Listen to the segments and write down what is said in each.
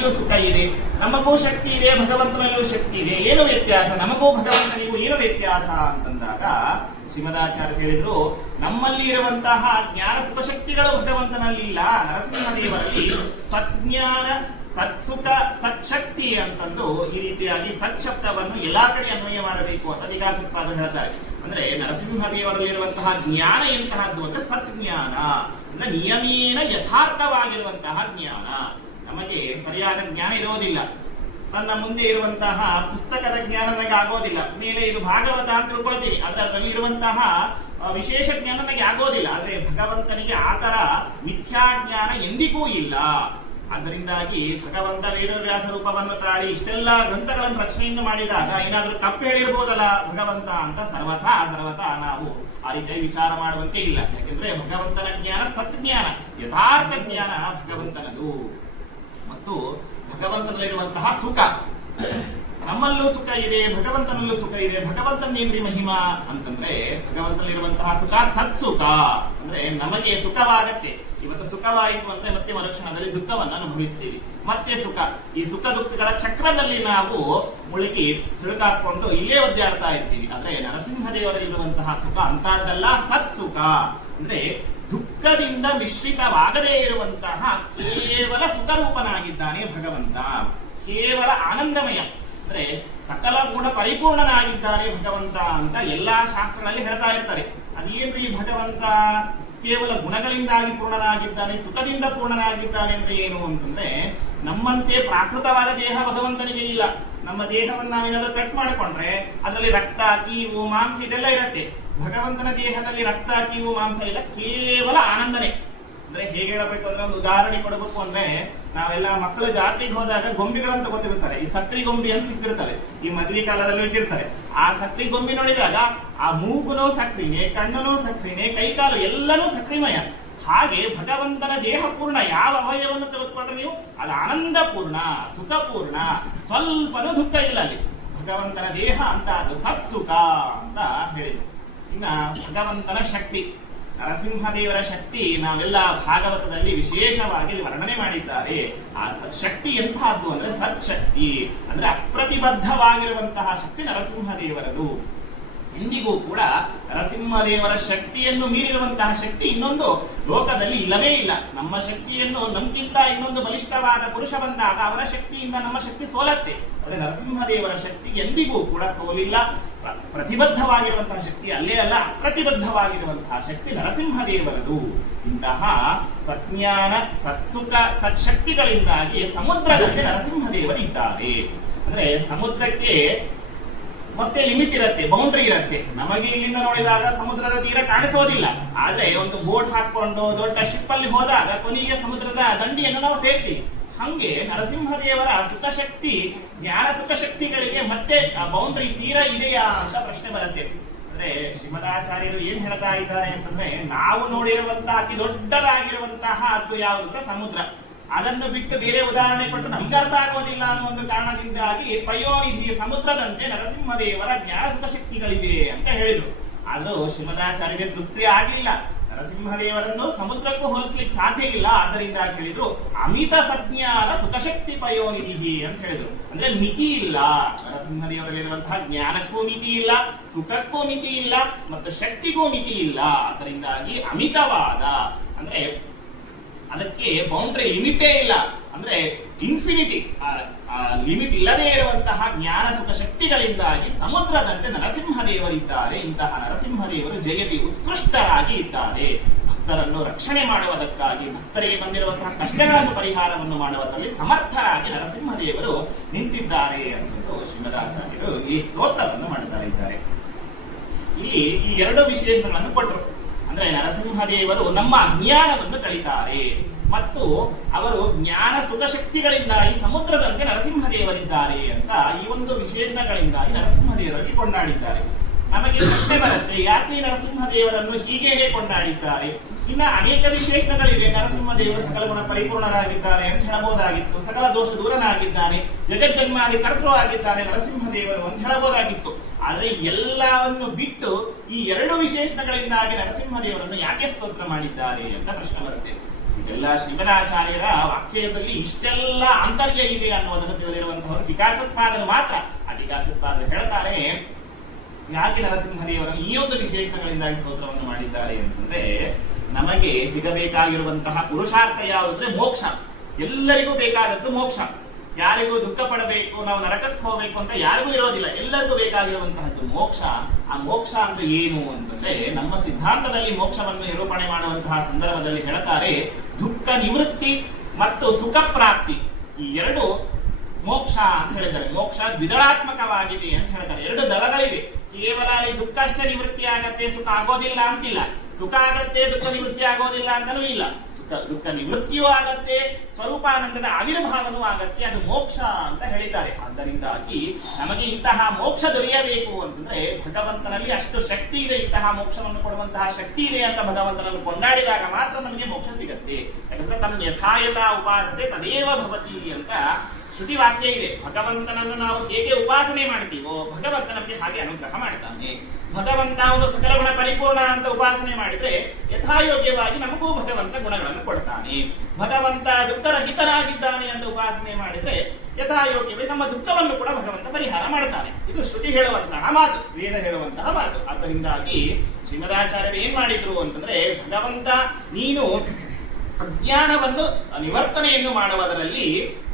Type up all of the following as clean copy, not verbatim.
ನಮ್ಮಲ್ಲಿಯೂ ಸುಖ ಇದೆ, ನಮಗೂ ಶಕ್ತಿ ಇದೆ, ಭಗವಂತನಲ್ಲೂ ಶಕ್ತಿ ಇದೆ, ಏನು ವ್ಯತ್ಯಾಸ, ನಮಗೂ ಭಗವಂತನಿಗೂ ಏನು ವ್ಯತ್ಯಾಸ ಅಂತಂದಾಗ ಶ್ರೀಮದಾಚಾರ್ಯ ಹೇಳಿದ್ರು, ನಮ್ಮಲ್ಲಿ ಇರುವಂತಹ ಜ್ಞಾನ ಸುಖ ಶಕ್ತಿಗಳು ಭಗವಂತನಲ್ಲಿಲ್ಲ, ನರಸಿಂಹದೇವರಲ್ಲಿ ಸತ್ಜ್ಞಾನ ಸತ್ಸುಖ ಸತ್ಶಕ್ತಿ ಅಂತಂದು ಈ ರೀತಿಯಾಗಿ ಸತ್ಶಬ್ದವನ್ನು ಎಲ್ಲಾ ಕಡೆ ಅನ್ವಯ ಮಾಡಬೇಕು ಅಂತ ಟೀಕಾಕೃತ್ಪಾದರು ಹೇಳ್ತಾರೆ. ಅಂದ್ರೆ ನರಸಿಂಹದೇವರಲ್ಲಿರುವಂತಹ ಜ್ಞಾನ ಎಂತಹದ್ದು ಅಂದ್ರೆ ಸತ್ಜ್ಞಾನ, ಅಂದ್ರೆ ನಿಯಮೇನ ಯಥಾರ್ಥವಾಗಿರುವಂತಹ ಜ್ಞಾನ. ನಮಗೆ ಸರಿಯಾದ ಜ್ಞಾನ ಇರೋದಿಲ್ಲ, ನನ್ನ ಮುಂದೆ ಇರುವಂತಹ ಪುಸ್ತಕದ ಜ್ಞಾನ ನನಗೆ ಆಗೋದಿಲ್ಲ, ಮೇಲೆ ಇದು ಭಾಗವತ ಅಂತ ತಿಳ್ಕೊಳ್ತೀನಿ, ಆದ್ರೆ ಅದರಲ್ಲಿ ಇರುವಂತಹ ವಿಶೇಷ ಜ್ಞಾನ ನನಗೆ ಆಗೋದಿಲ್ಲ. ಆದ್ರೆ ಭಗವಂತನಿಗೆ ಆತರ ಮಿಥ್ಯಾ ಜ್ಞಾನ ಎಂದಿಗೂ ಇಲ್ಲ. ಅದರಿಂದಾಗಿ ಭಗವಂತ ವೇದವ್ಯಾಸ ರೂಪವನ್ನು ತಾಳಿ ಇಷ್ಟೆಲ್ಲ ಗ್ರಂಥಗಳನ್ನು ರಚನೆಯನ್ನು ಮಾಡಿದಾಗ ಏನಾದ್ರೂ ತಪ್ಪು ಹೇಳಿರ್ಬೋದಲ್ಲ ಭಗವಂತ ಅಂತ ಸರ್ವಥಾ ನಾವು ಆ ರೀತಿಯ ವಿಚಾರ ಮಾಡುವಂತೆ ಇಲ್ಲ. ಯಾಕೆಂದ್ರೆ ಭಗವಂತನ ಜ್ಞಾನ ಸತ್ಜ್ಞಾನ, ಯಥಾರ್ಥ ಜ್ಞಾನ ಭಗವಂತನದು. ಮತ್ತು ಭಗವಂತನಲ್ಲಿರುವಂತಹ ಸುಖ, ನಮ್ಮಲ್ಲೂ ಸುಖ ಇದೆ, ಭಗವಂತನಲ್ಲೂ ಸುಖ ಇದೆ. ಭಗವಂತನೇನ್ರಿ ಮಹಿಮಾ ಅಂತಂದ್ರೆ ಭಗವಂತನಲ್ಲಿರುವಂತಹ ಸುಖ ಸತ್ಸುಖ, ಅಂದ್ರೆ ನಮಗೆ ಸುಖವಾಗತ್ತೆ. ಇವತ್ತು ಸುಖವಾಯಿತು ಅಂದ್ರೆ ಮತ್ತೆ ಮರುಕ್ಷಣದಲ್ಲಿ ದುಃಖವನ್ನು ಅನುಭವಿಸ್ತೀವಿ, ಮತ್ತೆ ಸುಖ. ಈ ಸುಖ ದುಃಖಗಳ ಚಕ್ರದಲ್ಲಿ ನಾವು ಮುಳುಗಿ ಸಿಳುಕಾಕೊಂಡು ಇಲ್ಲೇ ಒದ್ದಾಡ್ತಾ ಇರ್ತೀವಿ. ಆದ್ರೆ ನರಸಿಂಹದೇವರಲ್ಲಿರುವಂತಹ ಸುಖ ಅಂತಹದ್ದಲ್ಲ, ಸತ್ಸುಖ ಅಂದ್ರೆ ದುಃಖದಿಂದ ಮಿಶ್ರಿತವಾಗದೇ ಇರುವಂತಹ ಕೇವಲ ಸುಖರೂಪನಾಗಿದ್ದಾನೆ ಭಗವಂತ, ಕೇವಲ ಆನಂದಮಯ, ಅಂದ್ರೆ ಸಕಲ ಗುಣ ಪರಿಪೂರ್ಣನಾಗಿದ್ದಾನೆ ಭಗವಂತ ಅಂತ ಎಲ್ಲಾ ಶಾಸ್ತ್ರಗಳಲ್ಲಿ ಹೇಳ್ತಾ ಇರ್ತಾರೆ. ಅದೇನ್ರಿ ಭಗವಂತ ಕೇವಲ ಗುಣಗಳಿಂದಾಗಿ ಪೂರ್ಣನಾಗಿದ್ದಾನೆ, ಸುಖದಿಂದ ಪೂರ್ಣನಾಗಿದ್ದಾನೆ ಅಂದ್ರೆ ಏನು ಅಂತಂದ್ರೆ, ನಮ್ಮಂತೆ ಪ್ರಾಕೃತವಾದ ದೇಹ ಭಗವಂತನಿಗೆ ಇಲ್ಲ. ನಮ್ಮ ದೇಹವನ್ನು ನಾವೇನಾದ್ರೂ ಕಟ್ ಮಾಡಿಕೊಂಡ್ರೆ ಅದರಲ್ಲಿ ರಕ್ತ, ಕೀವು, ಮಾಂಸ ಇದೆಲ್ಲ ಇರತ್ತೆ. ಭಗವಂತನ ದೇಹದಲ್ಲಿ ರಕ್ತ, ಕೀವು, ಮಾಂಸ ಇಲ್ಲ, ಕೇವಲ ಆನಂದನೆ. ಅಂದ್ರೆ ಹೇಗೆ ಹೇಳಬೇಕು ಅಂದ್ರೆ, ಒಂದು ಉದಾಹರಣೆ ಕೊಡಬೇಕು ಅಂದ್ರೆ, ನಾವೆಲ್ಲ ಮಕ್ಕಳು ಜಾತ್ರೆಗೆ ಹೋದಾಗ ಗೊಂಬೆಗಳನ್ನು ತಗೋತಿರ್ತಾರೆ. ಈ ಸಕ್ರಿ ಗೊಂಬೆ ಅಂತ ಸಿಕ್ಕಿರ್ತಾರೆ, ಈ ಮದುವೆ ಕಾಲದಲ್ಲಿ ಇಟ್ಟಿರ್ತಾರೆ. ಆ ಸಕ್ರಿ ಗೊಂಬೆ ನೋಡಿದಾಗ ಆ ಮೂಗುನೂ ಸಕ್ರಿನೇ, ಕಣ್ಣನೂ ಸಕ್ರಿನೇ, ಕೈಕಾಲು ಎಲ್ಲನೂ ಸಕ್ರಿಮಯ. ಹಾಗೆ ಭಗವಂತನ ದೇಹ ಪೂರ್ಣ. ಯಾವ ಅವಯವವನ್ನು ತೆಗೆದುಕೊಂಡ್ರೆ ನೀವು ಅದು ಆನಂದ ಪೂರ್ಣ, ಸುಖಪೂರ್ಣ, ಸ್ವಲ್ಪನೂ ದುಃಖ ಇಲ್ಲ ಅಲ್ಲಿ. ಭಗವಂತನ ದೇಹ ಅಂತ ಅದು ಸತ್ಸುಖ ಅಂತ ಹೇಳಿದ್ರು. ಇನ್ನ ಭಗವಂತನ ಶಕ್ತಿ, ನರಸಿಂಹದೇವರ ಶಕ್ತಿ ನಾವೆಲ್ಲ ಭಾಗವತದಲ್ಲಿ ವಿಶೇಷವಾಗಿ ವರ್ಣನೆ ಮಾಡಿದ್ದಾರೆ. ಆ ಶಕ್ತಿ ಎಂತಹದ್ದು ಅಂದ್ರೆ ಸತ್ಶಕ್ತಿ, ಅಂದ್ರೆ ಅಪ್ರತಿಬದ್ಧವಾಗಿರುವಂತಹ ಶಕ್ತಿ ನರಸಿಂಹದೇವರದು. ಇಂದಿಗೂ ಕೂಡ ನರಸಿಂಹದೇವರ ಶಕ್ತಿಯನ್ನು ಮೀರಿರುವಂತಹ ಶಕ್ತಿ ಇನ್ನೊಂದು ಲೋಕದಲ್ಲಿ ಇಲ್ಲವೇ ಇಲ್ಲ. ನಮ್ಮ ಶಕ್ತಿಯನ್ನು ನಮ್ಗಿಂತ ಇನ್ನೊಂದು ಬಲಿಷ್ಠವಾದ ಪುರುಷ ಬಂದಾಗ ಅವರ ಶಕ್ತಿಯಿಂದ ನಮ್ಮ ಶಕ್ತಿ ಸೋಲತ್ತೆ. ಆದರೆ ನರಸಿಂಹದೇವರ ಶಕ್ತಿ ಎಂದಿಗೂ ಕೂಡ ಸೋಲಿಲ್ಲ. ಪ್ರತಿಬದ್ಧವಾಗಿರುವಂತಹ ಶಕ್ತಿ ಅಲ್ಲೇ ಅಲ್ಲ, ಅಪ್ರತಿಬದ್ಧವಾಗಿರುವಂತಹ ಶಕ್ತಿ ನರಸಿಂಹದೇವರದು. ಇಂತಹ ಸಜ್ಞಾನ ಸತ್ಸುಖ ಸತ್ಶಕ್ತಿಗಳಿಂದಾಗಿ ಸಮುದ್ರದಲ್ಲಿ ನರಸಿಂಹದೇವರಿದ್ದಾರೆ. ಅಂದ್ರೆ ಸಮುದ್ರಕ್ಕೆ ಮತ್ತೆ ಲಿಮಿಟ್ ಇರುತ್ತೆ, ಬೌಂಡ್ರಿ ಇರುತ್ತೆ. ನಮಗೆ ಇಲ್ಲಿಂದ ನೋಡಿದಾಗ ಸಮುದ್ರದ ತೀರ ಕಾಣಿಸೋದಿಲ್ಲ, ಆದ್ರೆ ಒಂದು ಬೋಟ್ ಹಾಕೊಂಡು ದೊಡ್ಡ ಶಿಪ್ ಅಲ್ಲಿ ಹೋದಾಗ ಕೊನೆಗೆ ಸಮುದ್ರದ ದಂಡಿಯನ್ನು ನಾವು ಸೇರ್ತೀವಿ. ಹಂಗೆ ನರಸಿಂಹದೇವರ ಸುಖಶಕ್ತಿ, ಜ್ಞಾನ ಸುಖಶಕ್ತಿಗಳಿಗೆ ಮತ್ತೆ ಬೌಂಡ್ರಿ ತೀರ ಇದೆಯಾ ಅಂತ ಪ್ರಶ್ನೆ ಬರುತ್ತೆ. ಅಂದ್ರೆ ಶ್ರೀಮದಾಚಾರ್ಯರು ಏನ್ ಹೇಳ್ತಾ ಇದ್ದಾರೆ ಅಂತಂದ್ರೆ, ನಾವು ನೋಡಿರುವಂತಹ ಅತಿ ದೊಡ್ಡದಾಗಿರುವಂತಹ ಅದು ಯಾವುದಂದ್ರೆ ಸಮುದ್ರ. ಅದನ್ನು ಬಿಟ್ಟು ಬೇರೆ ಉದಾಹರಣೆ ಕೊಟ್ಟು ನಮ್ಗೆ ಅರ್ಥ ಆಗೋದಿಲ್ಲ ಅನ್ನೋ ಒಂದು ಕಾರಣದಿಂದಾಗಿ ಪಯೋನಿಧಿ ಸಮುದ್ರದಂತೆ ನರಸಿಂಹದೇವರ ಜ್ಞಾನ ಸುಖಶಕ್ತಿಗಳಿವೆ ಅಂತ ಹೇಳಿದ್ರು. ಆದ್ರೂ ಶ್ರೀಮದಾಚಾರ್ಯರಿಗೆ ತೃಪ್ತಿ ಆಗ್ಲಿಲ್ಲ. ನರಸಿಂಹದೇವರನ್ನು ಸಮುದ್ರಕ್ಕೂ ಹೋಲಿಸ್ಲಿಕ್ಕೆ ಸಾಧ್ಯ ಇಲ್ಲ. ಆದ್ದರಿಂದ ಹೇಳಿದ್ರು ಅಮಿತ ಸಜ್ಞಾನ ಸುಖಶಕ್ತಿ ಪಯೋನಿಧಿ ಅಂತ ಹೇಳಿದ್ರು. ಅಂದ್ರೆ ಮಿತಿ ಇಲ್ಲ, ನರಸಿಂಹದೇವರಲ್ಲಿರುವಂತಹ ಜ್ಞಾನಕ್ಕೂ ಮಿತಿ ಇಲ್ಲ, ಸುಖಕ್ಕೂ ಮಿತಿ ಇಲ್ಲ, ಮತ್ತು ಶಕ್ತಿಗೂ ಮಿತಿ ಇಲ್ಲ. ಅದರಿಂದಾಗಿ ಅಮಿತವಾದ, ಅಂದ್ರೆ ಅದಕ್ಕೆ ಬೌಂಡ್ರಿ ಲಿಮಿಟೇ ಇಲ್ಲ, ಅಂದ್ರೆ ಇನ್ಫಿನಿಟಿ, ಲಿಮಿಟ್ ಇಲ್ಲದೆ ಇರುವಂತಹ ಜ್ಞಾನ ಸುಖ ಶಕ್ತಿಗಳಿಂದಾಗಿ ಸಮುದ್ರದಂತೆ ನರಸಿಂಹದೇವರಿದ್ದಾರೆ. ಇಂತಹ ನರಸಿಂಹದೇವರು ಜಗತಿ ಉತ್ಕೃಷ್ಟರಾಗಿ ಇದ್ದಾರೆ. ಭಕ್ತರನ್ನು ರಕ್ಷಣೆ ಮಾಡುವುದಕ್ಕಾಗಿ, ಭಕ್ತರಿಗೆ ಬಂದಿರುವಂತಹ ಕಷ್ಟಗಳನ್ನು ಪರಿಹಾರವನ್ನು ಮಾಡುವುದರಲ್ಲಿ ಸಮರ್ಥರಾಗಿ ನರಸಿಂಹದೇವರು ನಿಂತಿದ್ದಾರೆ ಎಂದು ಶ್ರೀಮದಾಚಾರ್ಯರು ಈ ಸ್ತೋತ್ರವನ್ನು ಮಾಡ್ತಾ ಇದ್ದಾರೆ. ಇಲ್ಲಿ ಈ ಎರಡು ವಿಶೇಷಗಳನ್ನು ಕೊಟ್ಟರು. ಅಂದ್ರೆ ನರಸಿಂಹದೇವರು ನಮ್ಮ ಅಜ್ಞಾನವನ್ನು ಕಳೀತಾರೆ ಮತ್ತು ಅವರು ಜ್ಞಾನ ಸುಖಶಕ್ತಿಗಳಿಂದಾಗಿ ಸಮುದ್ರದಂತೆ ನರಸಿಂಹದೇವರಿದ್ದಾರೆ ಅಂತ ಈ ಒಂದು ವಿಶೇಷಣಗಳಿಂದಾಗಿ ನರಸಿಂಹದೇವರಲ್ಲಿ ಕೊಂಡಾಡಿದ್ದಾರೆ. ನಮಗೆ ಪ್ರಶ್ನೆ ಬರುತ್ತೆ, ಯಾಕೆ ನರಸಿಂಹದೇವರನ್ನು ಹೀಗೇನೆ ಕೊಂಡಾಡಿದ್ದಾರೆ? ಇನ್ನ ಅನೇಕ ವಿಶೇಷಣಗಳಿವೆ. ನರಸಿಂಹದೇವರು ಸಕಲ ಗುಣ ಪರಿಪೂರ್ಣರಾಗಿದ್ದಾರೆ ಅಂತ ಹೇಳಬಹುದಾಗಿತ್ತು, ಸಕಲ ದೋಷ ದೂರನಾಗಿದ್ದಾನೆ, ಜಗಜ್ಜನ್ಮಾದಿ ಕರ್ತೃ ಆಗಿದ್ದಾನೆ ನರಸಿಂಹದೇವರು ಅಂತ ಹೇಳಬಹುದಾಗಿತ್ತು. ಆದ್ರೆ ಎಲ್ಲವನ್ನು ಬಿಟ್ಟು ಈ ಎರಡು ವಿಶೇಷಣಗಳಿಂದಾಗಿ ನರಸಿಂಹದೇವರನ್ನು ಯಾಕೆ ಸ್ತೋತ್ರ ಮಾಡಿದ್ದಾರೆ ಅಂತ ಪ್ರಶ್ನೆ ಬರುತ್ತೆ. ಈಗ ಎಲ್ಲ ಶ್ರೀಮದಾಚಾರ್ಯರ ವಾಕ್ಯದಲ್ಲಿ ಇಷ್ಟೆಲ್ಲ ಆಂತರ್ಯ ಇದೆ ಅನ್ನುವುದನ್ನು ತಿಳಿದಿರುವಂತಹವರು ಟೀಕಾಕೃತ್ಪಾದರು ಮಾತ್ರ. ಆ ಟೀಕಾಕೃತ್ಪಾದರು ಹೇಳ್ತಾರೆ, ಯಾಕೆ ನರಸಿಂಹದೇವರನ್ನು ಈ ಒಂದು ವಿಶೇಷಣಗಳಿಂದಾಗಿ ಸ್ತೋತ್ರವನ್ನು ಮಾಡಿದ್ದಾರೆ ಅಂತಂದ್ರೆ, ನಮಗೆ ಸಿಗಬೇಕಾಗಿರುವಂತಹ ಪುರುಷಾರ್ಥ ಯಾವುದಂದ್ರೆ ಮೋಕ್ಷ. ಎಲ್ಲರಿಗೂ ಬೇಕಾದದ್ದು ಮೋಕ್ಷ. ಯಾರಿಗೂ ದುಃಖ ಪಡಬೇಕು, ನಾವು ನರಕಕ್ಕೆ ಹೋಗ್ಬೇಕು ಅಂತ ಯಾರಿಗೂ ಇರೋದಿಲ್ಲ. ಎಲ್ಲರಿಗೂ ಬೇಕಾಗಿರುವಂತಹದ್ದು ಮೋಕ್ಷ. ಆ ಮೋಕ್ಷ ಅಂದ್ರೆ ಏನು ಅಂತಂದ್ರೆ, ನಮ್ಮ ಸಿದ್ಧಾಂತದಲ್ಲಿ ಮೋಕ್ಷವನ್ನು ನಿರೂಪಣೆ ಮಾಡುವಂತಹ ಸಂದರ್ಭದಲ್ಲಿ ಹೇಳ್ತಾರೆ, ದುಃಖ ನಿವೃತ್ತಿ ಮತ್ತು ಸುಖ ಪ್ರಾಪ್ತಿ, ಈ ಎರಡು ಮೋಕ್ಷ ಅಂತ ಹೇಳಿದ್ದಾರೆ. ಮೋಕ್ಷ ದ್ವಿದಳಾತ್ಮಕವಾಗಿದೆ ಅಂತ ಹೇಳ್ತಾರೆ. ಎರಡು ದಳಗಳಿವೆ. ಕೇವಲ ಅಲ್ಲಿ ದುಃಖ ಅಷ್ಟೇ ನಿವೃತ್ತಿ ಆಗತ್ತೆ, ಸುಖ ಆಗೋದಿಲ್ಲ ಅಂತಿಲ್ಲ. ಸುಖ ಆಗತ್ತೆ, ದುಃಖ ನಿವೃತ್ತಿ ಆಗೋದಿಲ್ಲ ಅಂತಲೂ ಇಲ್ಲ. ದುಃಖ ನಿವೃತ್ತಿಯೂ ಆಗತ್ತೆ, ಸ್ವರೂಪಾನಂದದ ಆವಿರ್ಭಾವನೂ ಆಗತ್ತೆ. ಅದು ಮೋಕ್ಷ ಅಂತ ಹೇಳಿದ್ದಾರೆ. ಆದ್ದರಿಂದಾಗಿ ನಮಗೆ ಇಂತಹ ಮೋಕ್ಷ ದೊರೆಯಬೇಕು ಅಂತಂದ್ರೆ ಭಗವಂತನಲ್ಲಿ ಅಷ್ಟು ಶಕ್ತಿ ಇದೆ, ಇಂತಹ ಮೋಕ್ಷವನ್ನು ಕೊಡುವಂತಹ ಶಕ್ತಿ ಇದೆ ಅಂತ ಭಗವಂತನನ್ನು ಕೊಂಡಾಡಿದಾಗ ಮಾತ್ರ ನಮಗೆ ಮೋಕ್ಷ ಸಿಗತ್ತೆ. ಯಾಕಂದ್ರೆ ತನ್ನ ಯಥಾಯಥ ಉಪಾಸತೆ ತದೇವ ಭವತಿ ಅಂತ ಶ್ರುತಿ ವಾಕ್ಯ ಇದೆ. ಭಗವಂತನನ್ನು ನಾವು ಹೇಗೆ ಉಪಾಸನೆ ಮಾಡ್ತೀವೋ ಭಗವಂತ ನಮಗೆ ಹಾಗೆ ಅನುಗ್ರಹ ಮಾಡ್ತಾನೆ. ಭಗವಂತ ಅವನು ಸಕಲ ಗುಣ ಪರಿಪೂರ್ಣ ಅಂತ ಉಪಾಸನೆ ಮಾಡಿದ್ರೆ ಯಥಾಯೋಗ್ಯವಾಗಿ ನಮಗೂ ಭಗವಂತ ಗುಣಗಳನ್ನು ಕೊಡ್ತಾನೆ. ಭಗವಂತ ದುಃಖರಹಿತನಾಗಿದ್ದಾನೆ ಅಂತ ಉಪಾಸನೆ ಮಾಡಿದ್ರೆ ಯಥಾಯೋಗ್ಯವೇ ನಮ್ಮ ದುಃಖವನ್ನು ಕೂಡ ಭಗವಂತ ಪರಿಹಾರ ಮಾಡ್ತಾನೆ. ಇದು ಶ್ರುತಿ ಹೇಳುವಂತಹ ಮಾತು, ವೇದ ಹೇಳುವಂತಹ ಮಾತು. ಆದ್ದರಿಂದಾಗಿ ಶ್ರೀಮದಾಚಾರ್ಯರು ಏನ್ ಮಾಡಿದ್ರು ಅಂತಂದ್ರೆ, ಭಗವಂತ ನೀನು ಅಜ್ಞಾನವನ್ನು ನಿವರ್ತನೆಯನ್ನು ಮಾಡುವುದರಲ್ಲಿ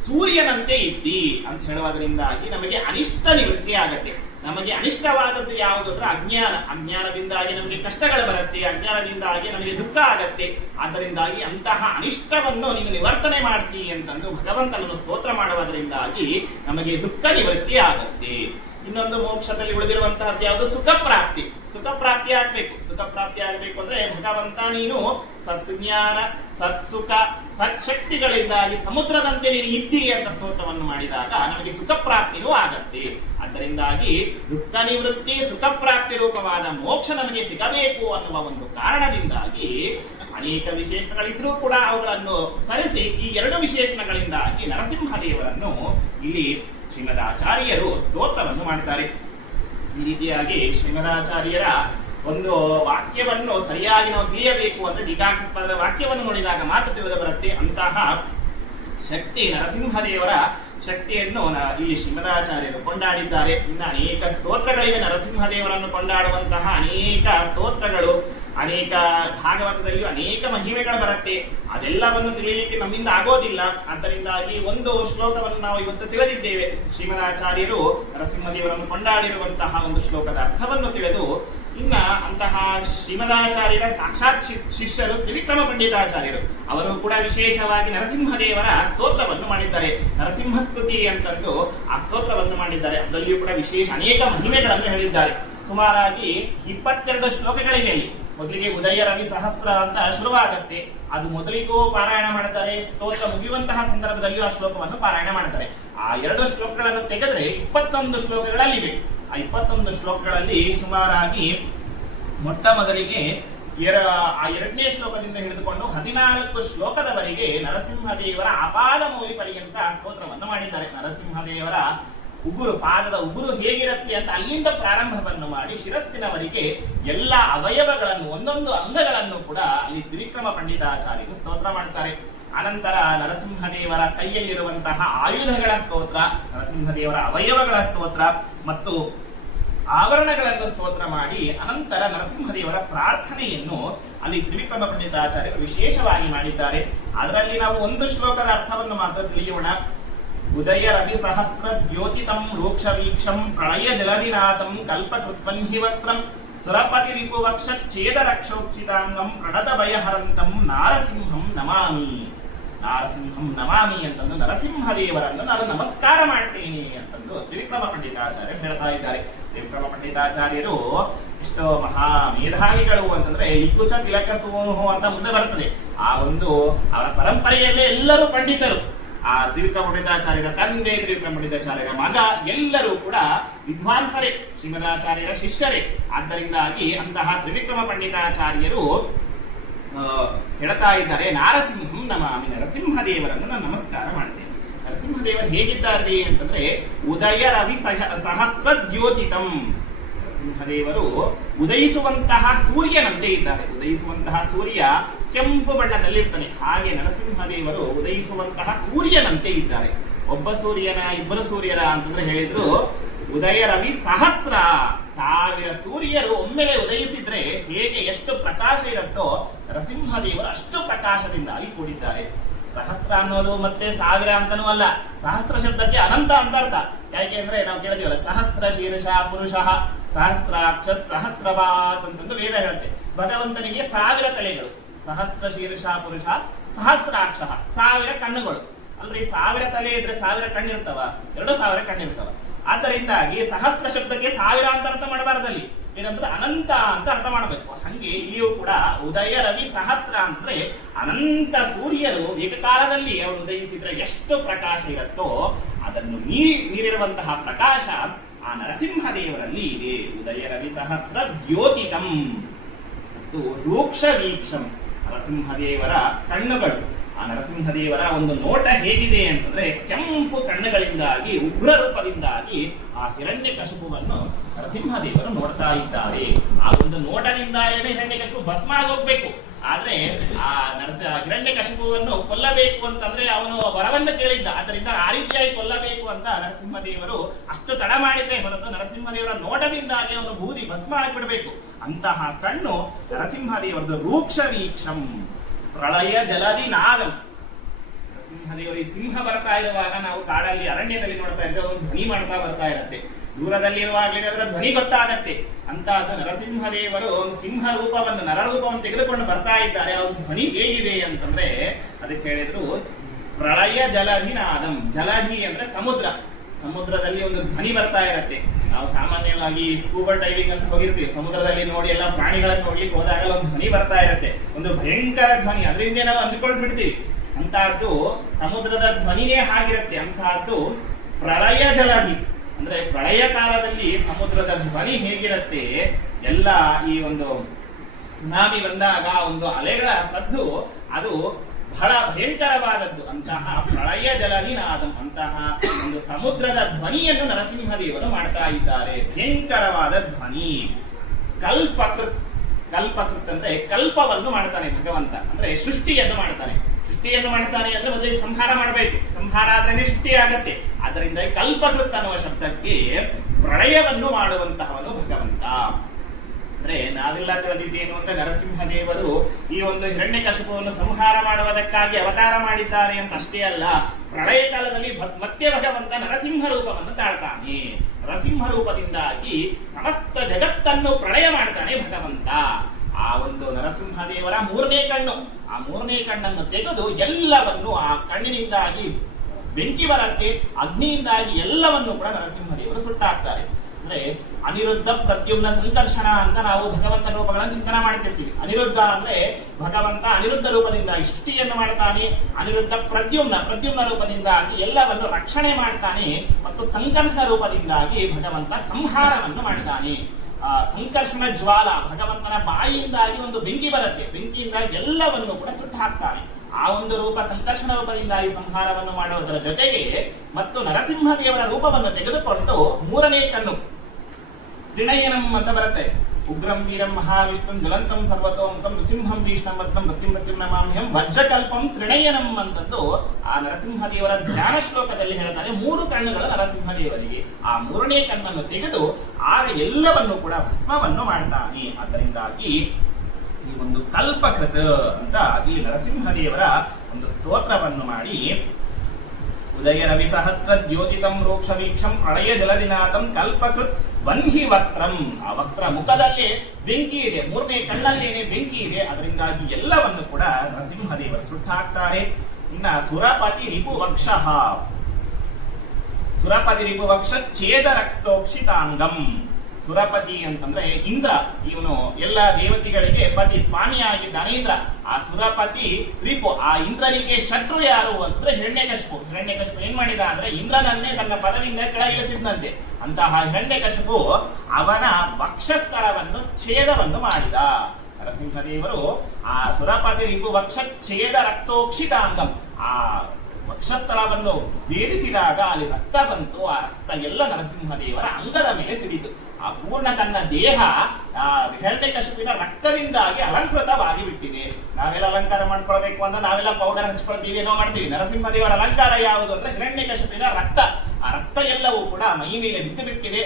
ಸೂರ್ಯನಂತೆ ಇದ್ದಿ ಅಂತ ಹೇಳುವುದರಿಂದಾಗಿ ನಮಗೆ ಅನಿಷ್ಟ ನಿವೃತ್ತಿ ಆಗತ್ತೆ. ನಮಗೆ ಅನಿಷ್ಟವಾದದ್ದು ಯಾವುದು ಅಂದ್ರೆ ಅಜ್ಞಾನ. ಅಜ್ಞಾನದಿಂದಾಗಿ ನಮಗೆ ಕಷ್ಟಗಳು ಬರುತ್ತೆ, ಅಜ್ಞಾನದಿಂದಾಗಿ ನಮಗೆ ದುಃಖ ಆಗತ್ತೆ. ಆದ್ದರಿಂದಾಗಿ ಅಂತಹ ಅನಿಷ್ಟವನ್ನು ನೀನು ನಿವರ್ತನೆ ಮಾಡ್ತೀ ಅಂತಂದು ಭಗವಂತನನ್ನು ಸ್ತೋತ್ರ ಮಾಡುವುದರಿಂದಾಗಿ ನಮಗೆ ದುಃಖ ನಿವೃತ್ತಿ ಆಗತ್ತೆ. ಇನ್ನೊಂದು ಮೋಕ್ಷದಲ್ಲಿ ಉಳಿದಿರುವಂತಹದ್ದು ಯಾವುದು? ಸುಖ ಪ್ರಾಪ್ತಿ. ಸುಖ ಪ್ರಾಪ್ತಿ ಆಗ್ಬೇಕು. ಸುಖ ಪ್ರಾಪ್ತಿ ಆಗ್ಬೇಕು ಅಂದ್ರೆ ಭಗವಂತ ನೀನು ಸತ್ಜ್ಞಾನ, ಸತ್ಸುಖ, ಸತ್ಶಕ್ತಿಗಳಿಂದಾಗಿ ಸಮುದ್ರದಂತೆ ನೀನು ಇದ್ದಿ ಅಂತ ಸ್ತೋತ್ರವನ್ನು ಮಾಡಿದಾಗ ನಮಗೆ ಸುಖ ಪ್ರಾಪ್ತಿನೂ ಆಗತ್ತೆ. ಅದರಿಂದಾಗಿ ದುಃಖ ನಿವೃತ್ತಿ, ಸುಖ ಪ್ರಾಪ್ತಿ ರೂಪವಾದ ಮೋಕ್ಷ ನಮಗೆ ಸಿಗಬೇಕು ಅನ್ನುವ ಒಂದು ಕಾರಣದಿಂದಾಗಿ ಅನೇಕ ವಿಶೇಷಣಗಳಿದ್ರೂ ಕೂಡ ಅವುಗಳನ್ನು ಸರಿಸಿ ಈ ಎರಡು ವಿಶೇಷಣಗಳಿಂದಾಗಿ ನರಸಿಂಹದೇವರನ್ನು ಇಲ್ಲಿ ಶ್ರೀಮದಾಚಾರ್ಯರು ಸ್ತೋತ್ರವನ್ನು ಮಾಡ್ತಾರೆ. ಈ ರೀತಿಯಾಗಿ ಶ್ರೀಮದಾಚಾರ್ಯರ ಒಂದು ವಾಕ್ಯವನ್ನು ಸರಿಯಾಗಿ ನಾವು ತಿಳಿಯಬೇಕು ಅಂದ್ರೆ ಟೀಕಾಕೃತ್ಪಾದರ ವಾಕ್ಯವನ್ನು ನೋಡಿದಾಗ ಮಾತ್ರ ತಿಳಿದು ಬರುತ್ತೆ. ಅಂತಹ ಶಕ್ತಿ ನರಸಿಂಹದೇವರ ಶಕ್ತಿಯನ್ನು ಇಲ್ಲಿ ಶ್ರೀಮದಾಚಾರ್ಯರು ಕೊಂಡಾಡಿದ್ದಾರೆ. ಇನ್ನು ಅನೇಕ ಸ್ತೋತ್ರಗಳಿವೆ ನರಸಿಂಹದೇವರನ್ನು ಕೊಂಡಾಡುವಂತಹ ಅನೇಕ ಸ್ತೋತ್ರಗಳು. ಅನೇಕ ಭಾಗವತದಲ್ಲಿಯೂ ಅನೇಕ ಮಹಿಮೆಗಳು ಬರುತ್ತೆ. ಅದೆಲ್ಲವನ್ನು ತಿಳಿಯಲಿಕ್ಕೆ ನಮ್ಮಿಂದ ಆಗೋದಿಲ್ಲ. ಆದ್ದರಿಂದಾಗಿ ಒಂದು ಶ್ಲೋಕವನ್ನು ನಾವು ಇವತ್ತು ತಿಳಿದಿದ್ದೇವೆ. ಶ್ರೀಮದಾಚಾರ್ಯರು ನರಸಿಂಹದೇವರನ್ನು ಕೊಂಡಾಡಿರುವಂತಹ ಒಂದು ಶ್ಲೋಕದ ಅರ್ಥವನ್ನು ತಿಳಿದು ಇನ್ನ ಅಂತಹ ಶ್ರೀಮದಾಚಾರ್ಯರ ಸಾಕ್ಷಾತ್ ಶಿಷ್ಯರು ತ್ರಿವಿಕ್ರಮ ಪಂಡಿತಾಚಾರ್ಯರು, ಅವರು ಕೂಡ ವಿಶೇಷವಾಗಿ ನರಸಿಂಹದೇವರ ಸ್ತೋತ್ರವನ್ನು ಮಾಡಿದ್ದಾರೆ. ನರಸಿಂಹಸ್ತುತಿ ಅಂತಂದು ಆ ಸ್ತೋತ್ರವನ್ನು ಮಾಡಿದ್ದಾರೆ. ಅದರಲ್ಲಿಯೂ ಕೂಡ ವಿಶೇಷ ಅನೇಕ ಮಹಿಮೆಗಳನ್ನು ಹೇಳಿದ್ದಾರೆ. ಸುಮಾರಾಗಿ 22 ಶ್ಲೋಕಗಳಿವೆ ಅಲ್ಲಿ. ಮೊದಲಿಗೆ ಉದಯ ರವಿ ಸಹಸ್ರ ಅಂತ ಶುರುವಾಗತ್ತೆ. ಅದು ಮೊದಲಿಗೂ ಪಾರಾಯಣ ಮಾಡ್ತಾರೆ. ಸ್ತೋತ್ರ ಮುಗಿಯುವಂತಹ ಸಂದರ್ಭದಲ್ಲಿಯೂ ಆ ಶ್ಲೋಕವನ್ನು ಪಾರಾಯಣ ಮಾಡ್ತಾರೆ. ಆ 2 ಶ್ಲೋಕಗಳನ್ನು ತೆಗೆದ್ರೆ 21 ಶ್ಲೋಕಗಳಲ್ಲಿವೆ. ಆ 21 ಶ್ಲೋಕಗಳಲ್ಲಿ ಸುಮಾರಾಗಿ ಮೊಟ್ಟ ಮೊದಲಿಗೆ ಆ 2ನೇ ಶ್ಲೋಕದಿಂದ ಹಿಡಿದುಕೊಂಡು 14 ಶ್ಲೋಕದವರೆಗೆ ನರಸಿಂಹದೇವರ ಅಪಾದ ಮೌಲಿ ಪರ್ಯಂತ ಸ್ತೋತ್ರವನ್ನು ಮಾಡಿದ್ದಾರೆ. ನರಸಿಂಹದೇವರ ಉಗುರು, ಪಾದದ ಉಗುರು ಹೇಗಿರುತ್ತೆ ಅಂತ ಅಲ್ಲಿಂದ ಪ್ರಾರಂಭವನ್ನು ಮಾಡಿ ಶಿರಸ್ಸಿನವರೆಗೆ ಎಲ್ಲ ಅವಯವಗಳನ್ನು, ಒಂದೊಂದು ಅಂಗಗಳನ್ನು ಕೂಡ ಅಲ್ಲಿ ತ್ರಿವಿಕ್ರಮ ಪಂಡಿತಾಚಾರ್ಯರು ಸ್ತೋತ್ರ ಮಾಡ್ತಾರೆ. ಅನಂತರ ನರಸಿಂಹದೇವರ ಕೈಯಲ್ಲಿರುವಂತಹ ಆಯುಧಗಳ ಸ್ತೋತ್ರ, ನರಸಿಂಹದೇವರ ಅವಯವಗಳ ಸ್ತೋತ್ರ ಮತ್ತು ಆವರಣಗಳನ್ನು ಸ್ತೋತ್ರ ಮಾಡಿ ಅನಂತರ ನರಸಿಂಹದೇವರ ಪ್ರಾರ್ಥನೆಯನ್ನು ಅಲ್ಲಿ ತ್ರಿವಿಕ್ರಮ ಪಂಡಿತಾಚಾರ್ಯರು ವಿಶೇಷವಾಗಿ ಮಾಡಿದ್ದಾರೆ. ಅದರಲ್ಲಿ ನಾವು ಒಂದು ಶ್ಲೋಕದ ಅರ್ಥವನ್ನು ಮಾತ್ರ ತಿಳಿಯೋಣ. ಉದಯ ರವಿ ಸಹಸ್ರ ದ್ಯೋತಿತಂ ರೂಕ್ಷ ವೀಕ್ಷಂ ಪ್ರಳಯ ಜಲದಿನಾಥಂ ಕಲ್ಪಕೃತ್ವನ್ಹಿವಕ್ತ್ರಂ ಸುರಪತಿ ರಿಪುವಕ್ಷ ಛೇದ ರಕ್ಷೋಕ್ಷಿತಾಂಗಂ ಪ್ರಣತ ಭಯಹರಂತಂ ನಾರಸಿಂಹಂ ನಮಾಮಿ. ನಾರಸಿಂಹಂ ನಮಾಮಿ ಅಂತಂದು ನರಸಿಂಹದೇವರನ್ನು ನಾನು ನಮಸ್ಕಾರ ಮಾಡ್ತೇನೆ ಅಂತಂದು ತ್ರಿವಿಕ್ರಮ ಪಂಡಿತಾಚಾರ್ಯರು ಹೇಳ್ತಾ ಇದ್ದಾರೆ. ತ್ರಿವಿಕ್ರಮ ಪಂಡಿತಾಚಾರ್ಯರು ಎಷ್ಟು ಮಹಾ ಮೇಧಾವಿಗಳು ಅಂತಂದ್ರೆ ಇಕ್ಕುಚ ತಿಲಕ ಸೋನು ಅಂತ ಮುಂದೆ ಬರ್ತದೆ. ಆ ಒಂದು ಅವರ ಪರಂಪರೆಯಲ್ಲೇ ಎಲ್ಲರೂ ಪಂಡಿತರು. ಆ ತ್ರಿವಿಕ್ರಮ ಪಂಡಿತಾಚಾರ್ಯರ ತಂದೆ, ತ್ರಿವಿಕ್ರಮ ಪಂಡಿತಾಚಾರ್ಯರ ಮಗ ಎಲ್ಲರೂ ಕೂಡ ವಿದ್ವಾಂಸರೇ, ಶ್ರೀಮದಾಚಾರ್ಯರ ಶಿಷ್ಯರೇ. ಆದ್ದರಿಂದಾಗಿ ಅಂತಹ ತ್ರಿವಿಕ್ರಮ ಪಂಡಿತಾಚಾರ್ಯರು ಹೇಳ್ತಾ ಇದ್ದಾರೆ, ನಾರಸಿಂಹಂ ನಮಾಮಿ, ನರಸಿಂಹದೇವರನ್ನು ನಾನು ನಮಸ್ಕಾರ ಮಾಡ್ತೇನೆ. ನರಸಿಂಹದೇವರು ಹೇಗಿದ್ದಾರೆ ಅಂತಂದ್ರೆ ಉದಯ ರವಿ ಸಹಸ್ರ ದ್ಯೋತಿತಂ. ನರಸಿಂಹದೇವರು ಉದಯಿಸುವಂತಹ ಸೂರ್ಯನಂತೆ ಇದ್ದಾರೆ. ಉದಯಿಸುವಂತಹ ಸೂರ್ಯ ಕೆಂಪು ಬಣ್ಣದಲ್ಲಿರ್ತಾನೆ, ಹಾಗೆ ನರಸಿಂಹದೇವರು ಉದಯಿಸುವಂತಹ ಸೂರ್ಯನಂತೆ ಇದ್ದಾರೆ. ಒಬ್ಬ ಸೂರ್ಯನ ಇಬ್ಬರು ಸೂರ್ಯರ ಅಂತಂದ್ರೆ ಹೇಳಿದ್ರು ಉದಯ ರವಿ ಸಹಸ್ರ, 1000 ಸೂರ್ಯರು ಒಮ್ಮೆಲೆ ಉದಯಿಸಿದ್ರೆ ಹೇಗೆ ಎಷ್ಟು ಪ್ರಕಾಶ ಇರುತ್ತೋ ನರಸಿಂಹದೇವರು ಅಷ್ಟು ಪ್ರಕಾಶದಿಂದಾಗಿ ಕೂಡಿದ್ದಾರೆ. ಸಹಸ್ರ ಅನ್ನೋದು ಮತ್ತೆ 1000 ಅಂತನೂ ಅಲ್ಲ, ಸಹಸ್ರ ಶಬ್ದಕ್ಕೆ ಅನಂತ ಅಂತ ಅರ್ಥ. ಯಾಕೆ ಅಂದ್ರೆ ನಾವು ಕೇಳಿದೀವಲ್ಲ, ಸಹಸ್ರ ಶೀರ್ಷ ಪುರುಷಃ ಸಹಸ್ರಾಕ್ಷ ಸಹಸ್ರಪಾತ್ ಅಂತಂದು ವೇದ ಹೇಳುತ್ತೆ. ಭಗವಂತನಿಗೆ 1000 ತಲೆಗಳು, ಸಹಸ್ರ ಶೀರ್ಷ ಪುರುಷ ಸಹಸ್ರಾಕ್ಷ, 1000 ಕಣ್ಣುಗಳು. ಅಂದ್ರೆ 1000 ತಲೆ ಇದ್ರೆ 1000 ಕಣ್ಣಿರ್ತಾವ? 2000 ಕಣ್ಣಿರ್ತಾವ. ಆದ್ದರಿಂದಾಗಿ ಸಹಸ್ರ ಶಬ್ದಕ್ಕೆ 1000 ಅಂತ ಅರ್ಥ ಮಾಡಬಾರದಲ್ಲಿ, ಏನಂದ್ರೆ ಅನಂತ ಅಂತ ಅರ್ಥ ಮಾಡಬೇಕು. ಹಂಗೆ ಇಲ್ಲಿಯೂ ಕೂಡ ಉದಯ ರವಿ ಸಹಸ್ರ ಅಂದ್ರೆ ಅನಂತ ಸೂರ್ಯರು ಏಕಕಾಲದಲ್ಲಿ ಅವರು ಉದಯಿಸಿದ್ರೆ ಎಷ್ಟು ಪ್ರಕಾಶ ಇರುತ್ತೋ ಅದನ್ನು ಮೀರಿರುವಂತಹ ಪ್ರಕಾಶ ಆ ನರಸಿಂಹದೇವರಲ್ಲಿ ಇದೆ. ಉದಯ ರವಿ ಸಹಸ್ರ ದ್ಯೋತಿತಂ ಮತ್ತು ರೂಕ್ಷ ವೀಕ್ಷಂ, ನರಸಿಂಹದೇವರ ಕಣ್ಣುಗಳು. ಆ ನರಸಿಂಹದೇವರ ಒಂದು ನೋಟ ಹೇಗಿದೆ ಅಂತಂದ್ರೆ ಕೆಂಪು ಕಣ್ಣುಗಳಿಂದಾಗಿ ಉಗ್ರ ರೂಪದಿಂದಾಗಿ ಆ ಹಿರಣ್ಯಕಶಿಪುವನ್ನು ನರಸಿಂಹದೇವರು ನೋಡ್ತಾ ಇದ್ದಾರೆ. ಆ ಒಂದು ನೋಟದಿಂದ ಹಿರಣ್ಯಕಶಿಪು ಭಸ್ಮ ಆಗೋಗ್ಬೇಕು. ಆದ್ರೆ ಆ ಹಿರಣ್ಯಕಶಿಪುವನ್ನು ಕೊಲ್ಲಬೇಕು ಅಂತಂದ್ರೆ ಅವನು ವರವನ್ನು ಕೇಳಿದ್ದ, ಅದರಿಂದ ಆ ರೀತಿಯಾಗಿ ಕೊಲ್ಲಬೇಕು ಅಂತ ನರಸಿಂಹದೇವರು ಅಷ್ಟು ತಡ ಮಾಡಿದ್ರೆ ಹೊರತು ನರಸಿಂಹದೇವರ ನೋಟದಿಂದಾಗಿ ಅವನು ಬೂದಿ ಭಸ್ಮ ಆಗಿಬಿಡ್ಬೇಕು. ಅಂತಹ ಕಣ್ಣು ನರಸಿಂಹದೇವರದು. ರೂಕ್ಷ ವೀಕ್ಷಂ ಪ್ರಳಯ ಜಲದಿ ನಾದಂ, ನರಸಿಂಹದೇವರು ಈ ಸಿಂಹ ಬರ್ತಾ ಇರುವಾಗ ನಾವು ಕಾಡಲ್ಲಿ ಅರಣ್ಯದಲ್ಲಿ ನೋಡ್ತಾ ಇರ್ತೇವೆ, ಒಂದು ಧ್ವನಿ ಮಾಡ್ತಾ ಬರ್ತಾ ಇರುತ್ತೆ. ದೂರದಲ್ಲಿರುವಾಗಲೇ ಅದರ ಧ್ವನಿ ಗೊತ್ತಾಗತ್ತೆ. ಅಂತಹದ್ದು ನರಸಿಂಹದೇವರು ಒಂದು ಸಿಂಹ ರೂಪವನ್ನು ನರರೂಪವನ್ನು ತೆಗೆದುಕೊಂಡು ಬರ್ತಾ ಇದ್ದಾರೆ. ಅವ್ರ ಧ್ವನಿ ಹೇಗಿದೆ ಅಂತಂದ್ರೆ ಅದಕ್ಕೆ ಹೇಳಿದ್ರು ಪ್ರಳಯ ಜಲಧಿ ನಾದಂ. ಜಲಧಿ ಅಂದ್ರೆ ಸಮುದ್ರ, ಸಮುದ್ರದಲ್ಲಿ ಒಂದು ಧ್ವನಿ ಬರ್ತಾ ಇರತ್ತೆ. ನಾವು ಸಾಮಾನ್ಯವಾಗಿ ಸ್ಕೂಬಾ ಡೈವಿಂಗ್ ಅಂತ ಹೋಗಿರ್ತೀವಿ, ಸಮುದ್ರದಲ್ಲಿ ನೋಡಿ ಎಲ್ಲ ಪ್ರಾಣಿಗಳನ್ನು ನೋಡ್ಲಿಕ್ಕೆ ಹೋದಾಗ ಒಂದು ಧ್ವನಿ ಬರ್ತಾ ಇರತ್ತೆ, ಒಂದು ಭಯಂಕರ ಧ್ವನಿ, ಅದರಿಂದ ನಾವು ಅಂಜಿಕೊಂಡು ಬಿಡ್ತೀವಿ. ಅಂತಹದ್ದು ಸಮುದ್ರದ ಧ್ವನಿನೇ ಆಗಿರುತ್ತೆ. ಅಂತಹದ್ದು ಪ್ರಳಯ ಜಲಧಿ ಅಂದ್ರೆ ಪ್ರಳಯ ಕಾಲದಲ್ಲಿ ಸಮುದ್ರದ ಧ್ವನಿ ಹೇಗಿರುತ್ತೆ, ಎಲ್ಲ ಈ ಒಂದು ಸುನಾಮಿ ಬಂದಾಗ ಒಂದು ಅಲೆಗಳ ಸದ್ದು ಅದು ಬಹಳ ಭಯಂಕರವಾದದ್ದು. ಅಂತಹ ಪ್ರಳಯ ಜಲಧಿ ನಾದಂ, ಅಂತಹ ಒಂದು ಸಮುದ್ರದ ಧ್ವನಿಯನ್ನು ನರಸಿಂಹದೇವರು ಮಾಡ್ತಾ ಇದ್ದಾರೆ. ಭಯಂಕರವಾದ ಧ್ವನಿ. ಕಲ್ಪಕೃತ್, ಕಲ್ಪಕೃತ್ ಅಂದ್ರೆ ಕಲ್ಪವನ್ನು ಮಾಡ್ತಾನೆ ಭಗವಂತ, ಅಂದ್ರೆ ಸೃಷ್ಟಿಯನ್ನು ಮಾಡ್ತಾನೆ. ಸೃಷ್ಟಿಯನ್ನು ಮಾಡ್ತಾನೆ ಅಂದ್ರೆ ಮೊದಲೇ ಸಂಹಾರ ಮಾಡಬೇಕು, ಸಂಹಾರ ಆದ್ರೇನೆ ಸೃಷ್ಟಿ ಆಗತ್ತೆ. ಆದ್ದರಿಂದ ಕಲ್ಪಕೃತ್ ಅನ್ನುವ ಶಬ್ದಕ್ಕೆ ಪ್ರಳಯವನ್ನು ಮಾಡುವಂತಹವನು ಭಗವಂತ. ಅಂದ್ರೆ ನಾವೆಲ್ಲ ತಿಳಿದಿದ್ದೇನು ಅಂದ್ರೆ ನರಸಿಂಹದೇವರು ಈ ಒಂದು ಹಿರಣ್ಯಕಶಿಪುವನ್ನು ಸಂಹಾರ ಮಾಡುವುದಕ್ಕಾಗಿ ಅವತಾರ ಮಾಡಿದ್ದಾರೆ ಅಂತ ಅಷ್ಟೇ ಅಲ್ಲ, ಪ್ರಳಯ ಕಾಲದಲ್ಲಿ ಮತ್ತೆ ಭಗವಂತ ನರಸಿಂಹ ರೂಪವನ್ನು ತಾಳ್ತಾನೆ. ನರಸಿಂಹ ರೂಪದಿಂದಾಗಿ ಸಮಸ್ತ ಜಗತ್ತನ್ನು ಪ್ರಳಯ ಮಾಡ್ತಾನೆ ಭಗವಂತ. ಆ ಒಂದು ನರಸಿಂಹದೇವರ 3ನೇ ಕಣ್ಣು, ಆ 3ನೇ ಕಣ್ಣನ್ನು ತೆಗೆದು ಎಲ್ಲವನ್ನು ಆ ಕಣ್ಣಿನಿಂದಾಗಿ ಬೆಂಕಿ ಬರತ್ತೆ, ಅಗ್ನಿಯಿಂದಾಗಿ ಎಲ್ಲವನ್ನು ಕೂಡ ನರಸಿಂಹದೇವರು ಸುಟ್ಟಾಕ್ತಾರೆ. ಅಂದ್ರೆ ಅನಿರುದ್ಧ ಪ್ರದ್ಯುಮ್ನ ಸಂಕರ್ಷಣ ಅಂತ ನಾವು ಭಗವಂತ ರೂಪಗಳನ್ನು ಚಿಂತನೆ ಮಾಡ್ತಿರ್ತೀವಿ. ಅನಿರುದ್ಧ ಅಂದ್ರೆ ಭಗವಂತ ಅನಿರುದ್ಧ ರೂಪದಿಂದಾಗಿ ಸೃಷ್ಟಿಯನ್ನು ಮಾಡ್ತಾನೆ, ಅನಿರುದ್ಧ ಪ್ರದ್ಯುಮ್ನ ರೂಪದಿಂದಾಗಿ ಎಲ್ಲವನ್ನು ರಕ್ಷಣೆ ಮಾಡ್ತಾನೆ, ಮತ್ತು ಸಂಕರ್ಷಣ ರೂಪದಿಂದಾಗಿ ಭಗವಂತ ಸಂಹಾರವನ್ನು ಮಾಡ್ತಾನೆ. ಸಂಕರ್ಷಣ ಜ್ವಾಲ, ಭಗವಂತನ ಬಾಯಿಯಿಂದಾಗಿ ಒಂದು ಬೆಂಕಿ ಬರುತ್ತೆ, ಬೆಂಕಿಯಿಂದಾಗಿ ಎಲ್ಲವನ್ನು ಕೂಡ ಸುಟ್ಟು ಹಾಕ್ತಾನೆ. ಆ ಒಂದು ರೂಪ ಸಂಕರ್ಷಣ ರೂಪದಿಂದಾಗಿ ಸಂಹಾರವನ್ನು ಮಾಡುವುದರ ಜೊತೆಗೆ ಮತ್ತು ನರಸಿಂಹದೇವರ ರೂಪವನ್ನು ತೆಗೆದುಕೊಂಡು 3ನೇ ಕಣ್ಣು ತ್ರಿನಯನಂ ಅಂತ ಬರುತ್ತೆ. ಉಗ್ರಂ ವೀರಂ ಮಹಾವಿಷ್ಣುಂ ಜ್ವಲಂತಂ ಸರ್ವತೋಮುಖಂ ನೃಸಿಂಹಂ ಭೀಷ್ಣಮದ್ಭಂ ಮೃತ್ಯುಂ ನಮಾಮ್ಯಹಂ ವಜ್ರಕಲ್ಪಂ ತ್ರಿನಯನಂ ಅಂತಂದು ಆ ನರಸಿಂಹದೇವರ ಧ್ಯಾನ ಶ್ಲೋಕದಲ್ಲಿ ಹೇಳ್ತಾರೆ. 3 ಕಣ್ಣುಗಳು ನರಸಿಂಹದೇವರಿಗೆ. ಆ 3ನೇ ಕಣ್ಣನ್ನು ತೆಗೆದು ಆಗ ಎಲ್ಲವನ್ನು ಕೂಡ ಭಸ್ಮವನ್ನು ಮಾಡ್ತಾನೆ. ಅದರಿಂದಾಗಿ ಈ ಒಂದು ಕಲ್ಪಕೃತ ಅಂತ ಈ ನರಸಿಂಹದೇವರ ಒಂದು ಸ್ತೋತ್ರವನ್ನು ಮಾಡಿ ಉದಯ ರವಿ ಸಹಸ್ರ ದ್ಯೋತಿತಂ ರೋಕ್ಷ ವೀಕ್ಷಂ ಪ್ರಳಯ ಜಲದಿನಾಥಂ ಕಲ್ಪಕೃತ್ ವನ್ಹಿ ವಕ್ತ್ರಂ. ಆ ವಕ್ರ ಮುಖದಲ್ಲಿ ಬೆಂಕಿ ಇದೆ, 3ನೇ ಕಣ್ಣಲ್ಲೇನೆ ಬೆಂಕಿ ಇದೆ. ಅದರಿಂದಾಗಿ ಎಲ್ಲವನ್ನು ಕೂಡ ನರಸಿಂಹದೇವರು ಸುಟ್ಟಾಕ್ತಾರೆ. ಇನ್ನ ಸುರಪತಿ ರಿಪು ವಕ್ಷಃ, ಸುರಪತಿ ರಿಪು ವಕ್ಷ ಛೇದ ರಕ್ತೋಕ್ಷಿತಾಂಗಂ. ಸುರಪತಿ ಅಂತಂದ್ರೆ ಇಂದ್ರ, ಇವನು ಎಲ್ಲ ದೇವತೆಗಳಿಗೆ ಪತಿ ಸ್ವಾಮಿಯಾಗಿದ್ದಾನೆ ಇಂದ್ರ. ಆ ಸುರಪತಿ ರಿಪು, ಆ ಇಂದ್ರನಿಗೆ ಶತ್ರು ಯಾರು ಅಂತಂದ್ರೆ ಹಿರಣ್ಯಕಶಿಪು. ಹಿರಣ್ಯಕಶಿಪು ಏನ್ ಮಾಡಿದ ಅಂದ್ರೆ ಇಂದ್ರನನ್ನೇ ತನ್ನ ಪದವಿಯಿಂದ ಕೆಳಗಿಳಿಸಿದಂತೆ. ಅಂತಹ ಹಿರಣ್ಯಕಶಿಪು ಅವನ ವಕ್ಷಸ್ಥಳವನ್ನು ಛೇದವನ್ನು ಮಾಡಿದ. ನರಸಿಂಹದೇವರು ಆ ಸುರಪತಿ ರಿಪು ವಕ್ಷ ಛೇದ ರಕ್ತೋಕ್ಷಿತಾಂಗಂ, ಆ ವಕ್ಷಸ್ಥಳವನ್ನು ಭೇದಿಸಿದಾಗ ಅಲ್ಲಿ ರಕ್ತ ಬಂತು. ಆ ರಕ್ತ ಎಲ್ಲ ನರಸಿಂಹದೇವರ ಅಂಗದ ಮೇಲೆ ಸಿಡಿತು. ಆ ಪೂರ್ಣ ತನ್ನ ದೇಹ ಆ ಹಿರಣ್ಯಕಶಿಪುವಿನ ರಕ್ತದಿಂದಾಗಿ ಅಲಂಕೃತವಾಗಿ ಬಿಟ್ಟಿದೆ. ನಾವೆಲ್ಲ ಅಲಂಕಾರ ಮಾಡ್ಕೊಳ್ಬೇಕು ಅಂದ್ರೆ ನಾವೆಲ್ಲ ಪೌಡರ್ ಹಚ್ಕೊಳ್ತೀವಿ, ಏನೋ ಮಾಡ್ತೀವಿ. ನರಸಿಂಹದೇವರ ಅಲಂಕಾರ ಯಾವುದು ಅಂದ್ರೆ ಹಿರಣ್ಯಕಶಿಪುವಿನ ರಕ್ತ. ಆ ರಕ್ತ ಎಲ್ಲವೂ ಕೂಡ ಮೈ ಮೇಲೆ ಬಿದ್ದು ಬಿಟ್ಟಿದೆ.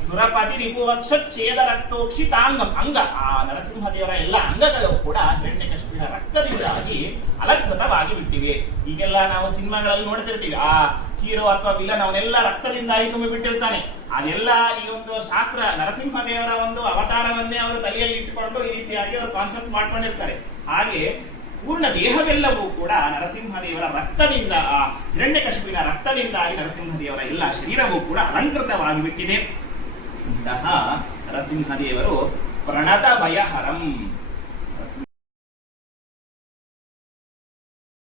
ಸುರಪತಿ ರಿಪುವಕ್ಷ ಛೇದ ರಕ್ತೋಕ್ಷಿತಾಂಗಂ, ಅಂಗ ಆ ನರಸಿಂಹದೇವರ ಎಲ್ಲ ಅಂಗಗಳು ಕೂಡ ಹಿರಣ್ಯಕಶಿಪುವಿನ ರಕ್ತದಿಂದಾಗಿ ಅಲಂಕೃತವಾಗಿ ಬಿಟ್ಟಿವೆ. ಈಗೆಲ್ಲ ನಾವು ಸಿನಿಮಾಗಳಲ್ಲಿ ನೋಡ್ತಿರ್ತೀವಿ, ಆ ಹೀರೋ ಅಥವಾ ವಿಲನ್ ಅವನೆಲ್ಲ ರಕ್ತದಿಂದಾಗಿ ತುಂಬಿ ಬಿಟ್ಟಿರ್ತಾನೆ. ಅದೆಲ್ಲ ಈ ಒಂದು ಶಾಸ್ತ್ರ ನರಸಿಂಹದೇವರ ಒಂದು ಅವತಾರವನ್ನೇ ಅವರು ತಲೆಯಲ್ಲಿ ಇಟ್ಟುಕೊಂಡು ಈ ರೀತಿಯಾಗಿ ಅವರು ಕಾನ್ಸೆಪ್ಟ್ ಮಾಡ್ಕೊಂಡಿರ್ತಾರೆ. ಹಾಗೆ ಪೂರ್ಣ ದೇಹವೆಲ್ಲವೂ ಕೂಡ ನರಸಿಂಹದೇವರ ರಕ್ತದಿಂದ, ಆ ಹಿರಣ್ಯಕಶಿಪುವಿನ ರಕ್ತದಿಂದಾಗಿ ನರಸಿಂಹದೇವರ ಎಲ್ಲ ಶರೀರವೂ ಕೂಡ ಅಲಂಕೃತವಾಗಿ ಬಿಟ್ಟಿದೆ. ಇಂತಹ ನರಸಿಂಹದೇವರು ಪ್ರಣತ ಭಯಹರಂ,